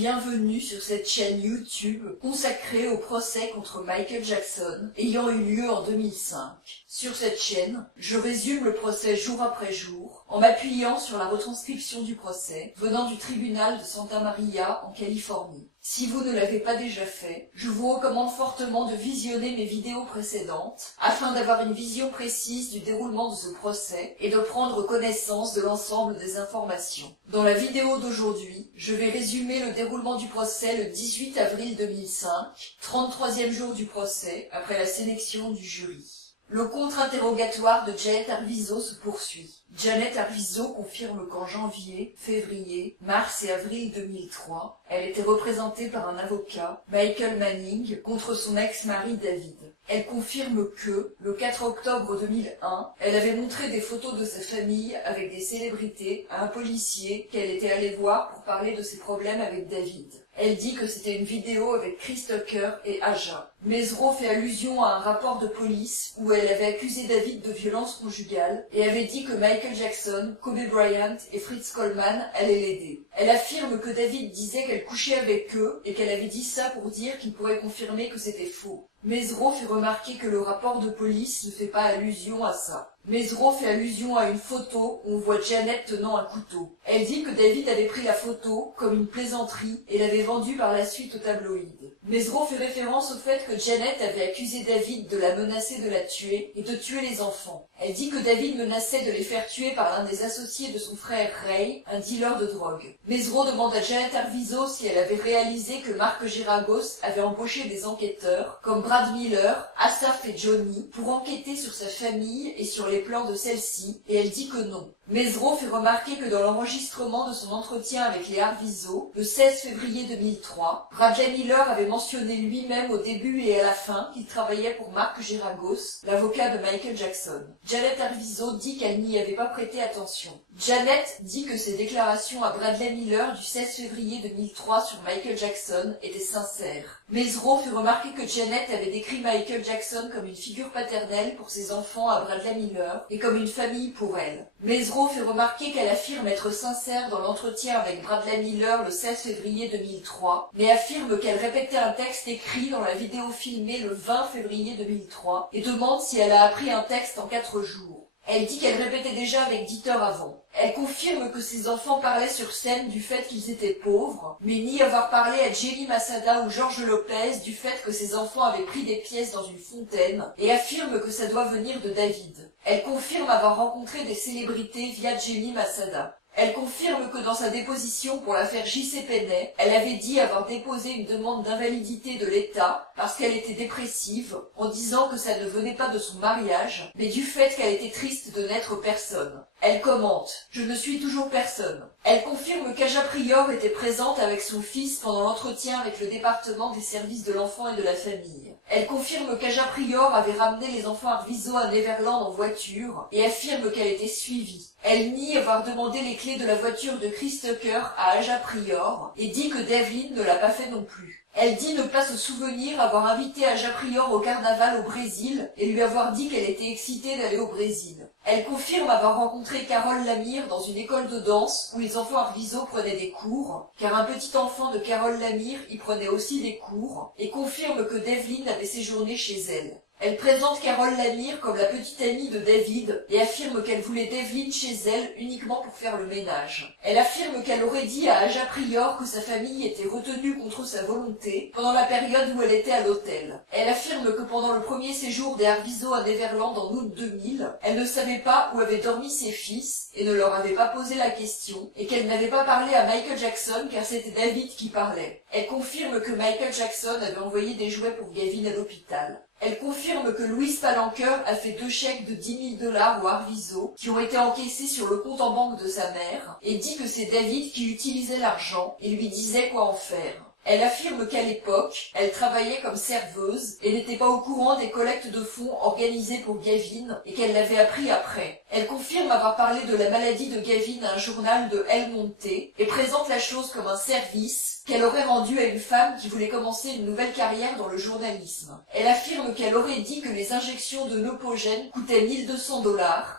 Bienvenue sur cette chaîne YouTube consacrée au procès contre Michael Jackson ayant eu lieu en 2005. Sur cette chaîne, je résume le procès jour après jour en m'appuyant sur la retranscription du procès venant du tribunal de Santa Maria en Californie. Si vous ne l'avez pas déjà fait, je vous recommande fortement de visionner mes vidéos précédentes afin d'avoir une vision précise du déroulement de ce procès et de prendre connaissance de l'ensemble des informations. Dans la vidéo d'aujourd'hui, je vais résumer le déroulement du procès le 18 avril 2005, 33e jour du procès après la sélection du jury. Le contre-interrogatoire de Janet Arvizo se poursuit. Janet Arvizo confirme qu'en janvier, février, mars et avril 2003, elle était représentée par un avocat, Michael Manning, contre son ex-mari David. Elle confirme que, le 4 octobre 2001, elle avait montré des photos de sa famille avec des célébrités à un policier qu'elle était allée voir pour parler de ses problèmes avec David. Elle dit que c'était une vidéo avec Chris Tucker et Aja. Mesereau fait allusion à un rapport de police où elle avait accusé David de violence conjugale et avait dit que Michael Jackson, Kobe Bryant et Fritz Coleman allaient l'aider. Elle affirme que David disait qu'elle couchait avec eux et qu'elle avait dit ça pour dire qu'il pourrait confirmer que c'était faux. Mesereau fait remarquer que le rapport de police ne fait pas allusion à ça. Mesereau fait allusion à une photo où on voit Janet tenant un couteau. Elle dit que David avait pris la photo comme une plaisanterie et l'avait vendue par la suite au tabloïd. Mesereau fait référence au fait que Janet avait accusé David de la menacer de la tuer et de tuer les enfants. Elle dit que David menaçait de les faire tuer par l'un des associés de son frère Ray, un dealer de drogue. Mesereau demande à Janet Arvizo si elle avait réalisé que Mark Geragos avait embauché des enquêteurs, comme Brad Miller, Asaf et Johnny, pour enquêter sur sa famille et sur les plans de celle-ci, et elle dit que non. Mesereau fait remarquer que dans l'enregistrement de son entretien avec les Arvizo, le 16 février 2003, Bradley Miller avait mentionné lui-même au début et à la fin qu'il travaillait pour Mark Geragos, l'avocat de Michael Jackson. Janet Arvizo dit qu'elle n'y avait pas prêté attention. Janet dit que ses déclarations à Bradley Miller du 16 février 2003 sur Michael Jackson étaient sincères. Mesereau fait remarquer que Janet avait décrit Michael Jackson comme une figure paternelle pour ses enfants à Bradley Miller et comme une famille pour elle. Mesereau fait remarquer qu'elle affirme être sincère dans l'entretien avec Bradley Miller le 16 février 2003, mais affirme qu'elle répétait un texte écrit dans la vidéo filmée le 20 février 2003 et demande si elle a appris un texte en 4 jours. Elle dit qu'elle répétait déjà avec Dieter avant. Elle confirme que ses enfants parlaient sur scène du fait qu'ils étaient pauvres, mais nie avoir parlé à Jenny Masada ou George Lopez du fait que ses enfants avaient pris des pièces dans une fontaine, et affirme que ça doit venir de David. Elle confirme avoir rencontré des célébrités via Jenny Masada. Elle confirme que dans sa déposition pour l'affaire J.C. Penney, elle avait dit avoir déposé une demande d'invalidité de l'État parce qu'elle était dépressive, en disant que ça ne venait pas de son mariage, mais du fait qu'elle était triste de n'être personne. Elle commente « Je ne suis toujours personne ». Elle confirme qu'Aja Prior était présente avec son fils pendant l'entretien avec le département des services de l'enfant et de la famille. Elle confirme qu'Aja Prior avait ramené les enfants Arvizo à Neverland en voiture et affirme qu'elle était suivie. Elle nie avoir demandé les clés de la voiture de Chris Tucker à Aja Prior et dit que Devlin ne l'a pas fait non plus. Elle dit ne pas se souvenir avoir invité Aja Prior au carnaval au Brésil et lui avoir dit qu'elle était excitée d'aller au Brésil. Elle confirme avoir rencontré Carole Lamire dans une école de danse où les enfants Arvizo prenaient des cours, car un petit enfant de Carole Lamire y prenait aussi des cours, et confirme que Devlin avait séjourné chez elle. Elle présente Carole Lamire comme la petite amie de David et affirme qu'elle voulait Devlin chez elle uniquement pour faire le ménage. Elle affirme qu'elle aurait dit à Aja Prior que sa famille était retenue contre sa volonté pendant la période où elle était à l'hôtel. Elle affirme que pendant le premier séjour des Arvizo à Neverland en août 2000, elle ne savait pas où avaient dormi ses fils et ne leur avait pas posé la question et qu'elle n'avait pas parlé à Michael Jackson car c'était David qui parlait. Elle confirme que Michael Jackson avait envoyé des jouets pour Gavin à l'hôpital. Elle confirme que Louise Palanker a fait 2 chèques de $10 000 aux Arvizo qui ont été encaissés sur le compte en banque de sa mère et dit que c'est David qui utilisait l'argent et lui disait quoi en faire. Elle affirme qu'à l'époque, elle travaillait comme serveuse et n'était pas au courant des collectes de fonds organisées pour Gavin et qu'elle l'avait appris après. Elle confirme avoir parlé de la maladie de Gavin à un journal de El Monte et présente la chose comme un service qu'elle aurait rendu à une femme qui voulait commencer une nouvelle carrière dans le journalisme. Elle affirme qu'elle aurait dit que les injections de Neupogène coûtaient $1 200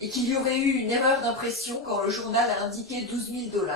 et qu'il y aurait eu une erreur d'impression quand le journal a indiqué $12 000.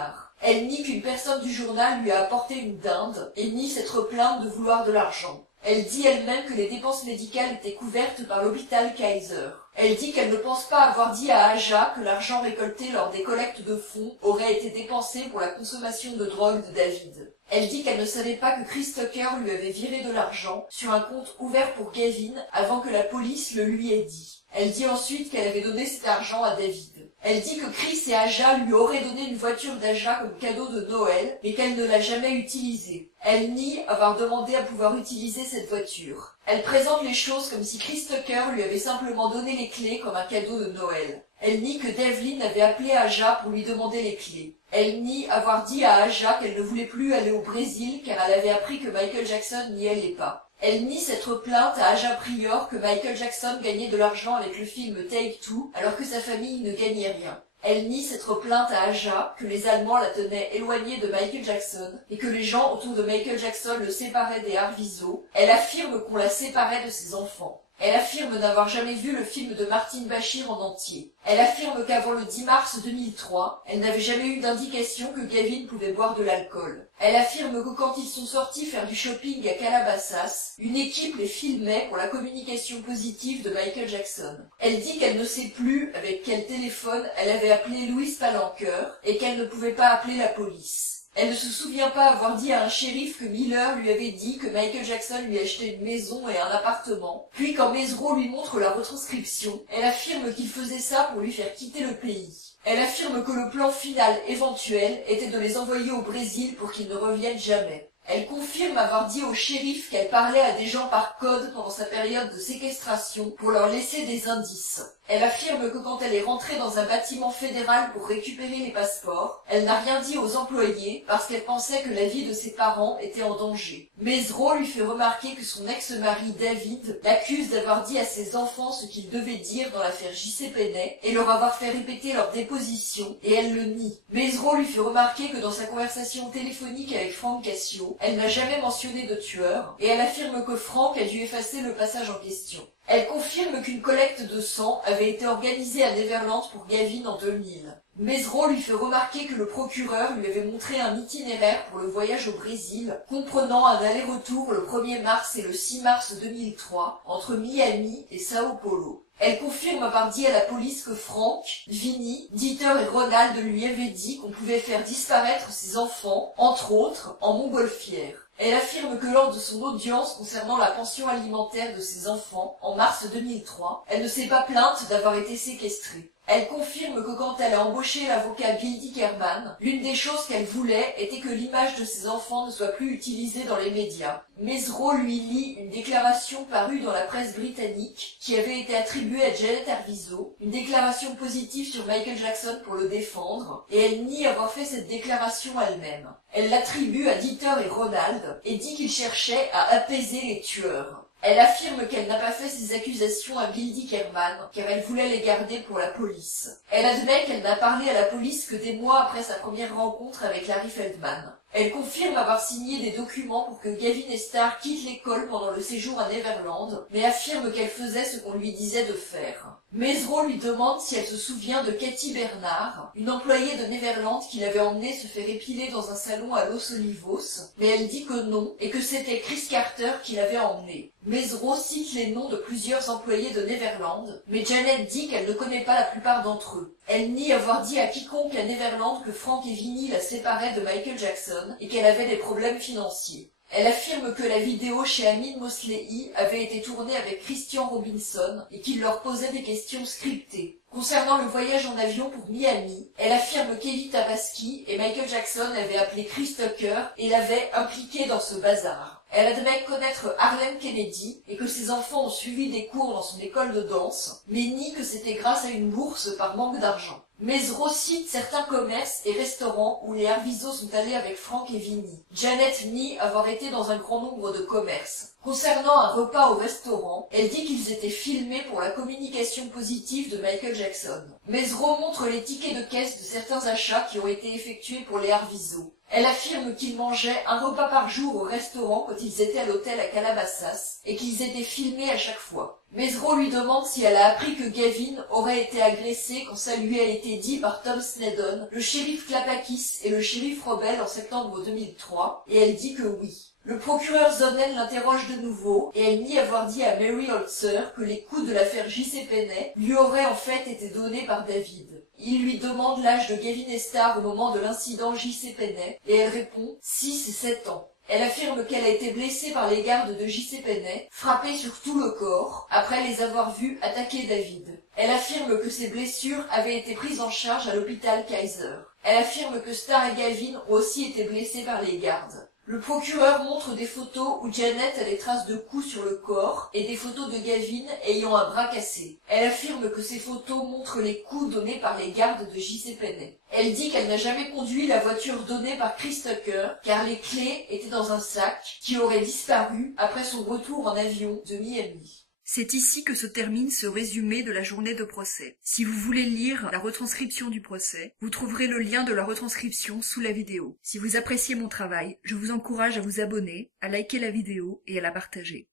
Elle nie qu'une personne du journal lui a apporté une dinde et nie s'être plainte de vouloir de l'argent. Elle dit elle-même que les dépenses médicales étaient couvertes par l'hôpital Kaiser. Elle dit qu'elle ne pense pas avoir dit à Aja que l'argent récolté lors des collectes de fonds aurait été dépensé pour la consommation de drogue de David. Elle dit qu'elle ne savait pas que Chris Tucker lui avait viré de l'argent sur un compte ouvert pour Gavin avant que la police le lui ait dit. Elle dit ensuite qu'elle avait donné cet argent à David. Elle dit que Chris et Aja lui auraient donné une voiture d'Aja comme cadeau de Noël, mais qu'elle ne l'a jamais utilisée. Elle nie avoir demandé à pouvoir utiliser cette voiture. Elle présente les choses comme si Chris Tucker lui avait simplement donné les clés comme un cadeau de Noël. Elle nie que Devlin avait appelé Aja pour lui demander les clés. Elle nie avoir dit à Aja qu'elle ne voulait plus aller au Brésil car elle avait appris que Michael Jackson n'y allait pas. Elle nie s'être plainte à Aja Prior que Michael Jackson gagnait de l'argent avec le film Take Two alors que sa famille ne gagnait rien. Elle nie s'être plainte à Aja que les Allemands la tenaient éloignée de Michael Jackson et que les gens autour de Michael Jackson le séparaient des Arvizo. Elle affirme qu'on la séparait de ses enfants. Elle affirme n'avoir jamais vu le film de Martin Bashir en entier. Elle affirme qu'avant le 10 mars 2003, elle n'avait jamais eu d'indication que Gavin pouvait boire de l'alcool. Elle affirme que quand ils sont sortis faire du shopping à Calabasas, une équipe les filmait pour la communication positive de Michael Jackson. Elle dit qu'elle ne sait plus avec quel téléphone elle avait appelé Louis Palanker et qu'elle ne pouvait pas appeler la police. Elle ne se souvient pas avoir dit à un shérif que Miller lui avait dit que Michael Jackson lui achetait une maison et un appartement. Puis quand Mesereau lui montre la retranscription, elle affirme qu'il faisait ça pour lui faire quitter le pays. Elle affirme que le plan final éventuel était de les envoyer au Brésil pour qu'ils ne reviennent jamais. Elle confirme avoir dit au shérif qu'elle parlait à des gens par code pendant sa période de séquestration pour leur laisser des indices. Elle affirme que quand elle est rentrée dans un bâtiment fédéral pour récupérer les passeports, elle n'a rien dit aux employés parce qu'elle pensait que la vie de ses parents était en danger. Mesereau lui fait remarquer que son ex-mari David l'accuse d'avoir dit à ses enfants ce qu'ils devaient dire dans l'affaire J.C. Penney et leur avoir fait répéter leur déposition, et elle le nie. Mesereau lui fait remarquer que dans sa conversation téléphonique avec Frank Cassio, elle n'a jamais mentionné de tueur, et elle affirme que Frank a dû effacer le passage en question. Elle confirme qu'une collecte de sang avait été organisée à Neverland pour Gavin en 2000. Mesereau lui fait remarquer que le procureur lui avait montré un itinéraire pour le voyage au Brésil, comprenant un aller-retour le 1er mars et le 6 mars 2003, entre Miami et Sao Paulo. Elle confirme avoir dit à la police que Frank, Vinny, Dieter et Ronald lui avaient dit qu'on pouvait faire disparaître ses enfants, entre autres, en montgolfière. Elle affirme que lors de son audience concernant la pension alimentaire de ses enfants, en mars 2003, elle ne s'est pas plainte d'avoir été séquestrée. Elle confirme que quand elle a embauché l'avocat Bill Dickerman, l'une des choses qu'elle voulait était que l'image de ses enfants ne soit plus utilisée dans les médias. Mesereau lui lit une déclaration parue dans la presse britannique qui avait été attribuée à Janet Arvizo, une déclaration positive sur Michael Jackson pour le défendre, et elle nie avoir fait cette déclaration elle-même. Elle l'attribue à Dieter et Ronald et dit qu'ils cherchaient à apaiser les tueurs. Elle affirme qu'elle n'a pas fait ces accusations à Bill Dickerman, car elle voulait les garder pour la police. Elle admet qu'elle n'a parlé à la police que des mois après sa première rencontre avec Larry Feldman. Elle confirme avoir signé des documents pour que Gavin et Star quittent l'école pendant le séjour à Neverland, mais affirme qu'elle faisait ce qu'on lui disait de faire. Mesereau lui demande si elle se souvient de Katie Bernard, une employée de Neverland qui l'avait emmenée se faire épiler dans un salon à Los Olivos, mais elle dit que non, et que c'était Chris Carter qui l'avait emmenée. Mesereau cite les noms de plusieurs employés de Neverland, mais Janet dit qu'elle ne connaît pas la plupart d'entre eux. Elle nie avoir dit à quiconque à Neverland que Frank et Vinny la séparaient de Michael Jackson et qu'elle avait des problèmes financiers. Elle affirme que la vidéo chez Amin Mosley avait été tournée avec Christian Robinson et qu'il leur posait des questions scriptées. Concernant le voyage en avion pour Miami, elle affirme qu'Elie Tabaski et Michael Jackson avaient appelé Chris Tucker et l'avaient impliqué dans ce bazar. Elle admet connaître Harlem Kennedy et que ses enfants ont suivi des cours dans son école de danse, mais nie que c'était grâce à une bourse par manque d'argent. Mesereau cite certains commerces et restaurants où les Arvizo sont allés avec Frank et Vinny. Janet nie avoir été dans un grand nombre de commerces. Concernant un repas au restaurant, elle dit qu'ils étaient filmés pour la communication positive de Michael Jackson. Mesereau montre les tickets de caisse de certains achats qui ont été effectués pour les Arvizo. Elle affirme qu'ils mangeaient un repas par jour au restaurant quand ils étaient à l'hôtel à Calabasas et qu'ils étaient filmés à chaque fois. Mesro lui demande si elle a appris que Gavin aurait été agressé quand ça lui a été dit par Tom Snedden, le shérif Klapakis et le shérif Robel en septembre 2003, et elle dit que oui. Le procureur Zonen l'interroge de nouveau, et elle nie avoir dit à Mary Holzer que les coups de l'affaire J.C. Penney lui auraient en fait été donnés par David. Il lui demande l'âge de Gavin Estar au moment de l'incident J.C. Penney, et elle répond 6 et 7 ans. Elle affirme qu'elle a été blessée par les gardes de J.C. Penney, frappée sur tout le corps, après les avoir vus attaquer David. Elle affirme que ses blessures avaient été prises en charge à l'hôpital Kaiser. Elle affirme que Star et Gavin ont aussi été blessés par les gardes. Le procureur montre des photos où Janet a des traces de coups sur le corps et des photos de Gavin ayant un bras cassé. Elle affirme que ces photos montrent les coups donnés par les gardes de J.C. Penney. Elle dit qu'elle n'a jamais conduit la voiture donnée par Chris Tucker car les clés étaient dans un sac qui aurait disparu après son retour en avion de Miami. C'est ici que se termine ce résumé de la journée de procès. Si vous voulez lire la retranscription du procès, vous trouverez le lien de la retranscription sous la vidéo. Si vous appréciez mon travail, je vous encourage à vous abonner, à liker la vidéo et à la partager.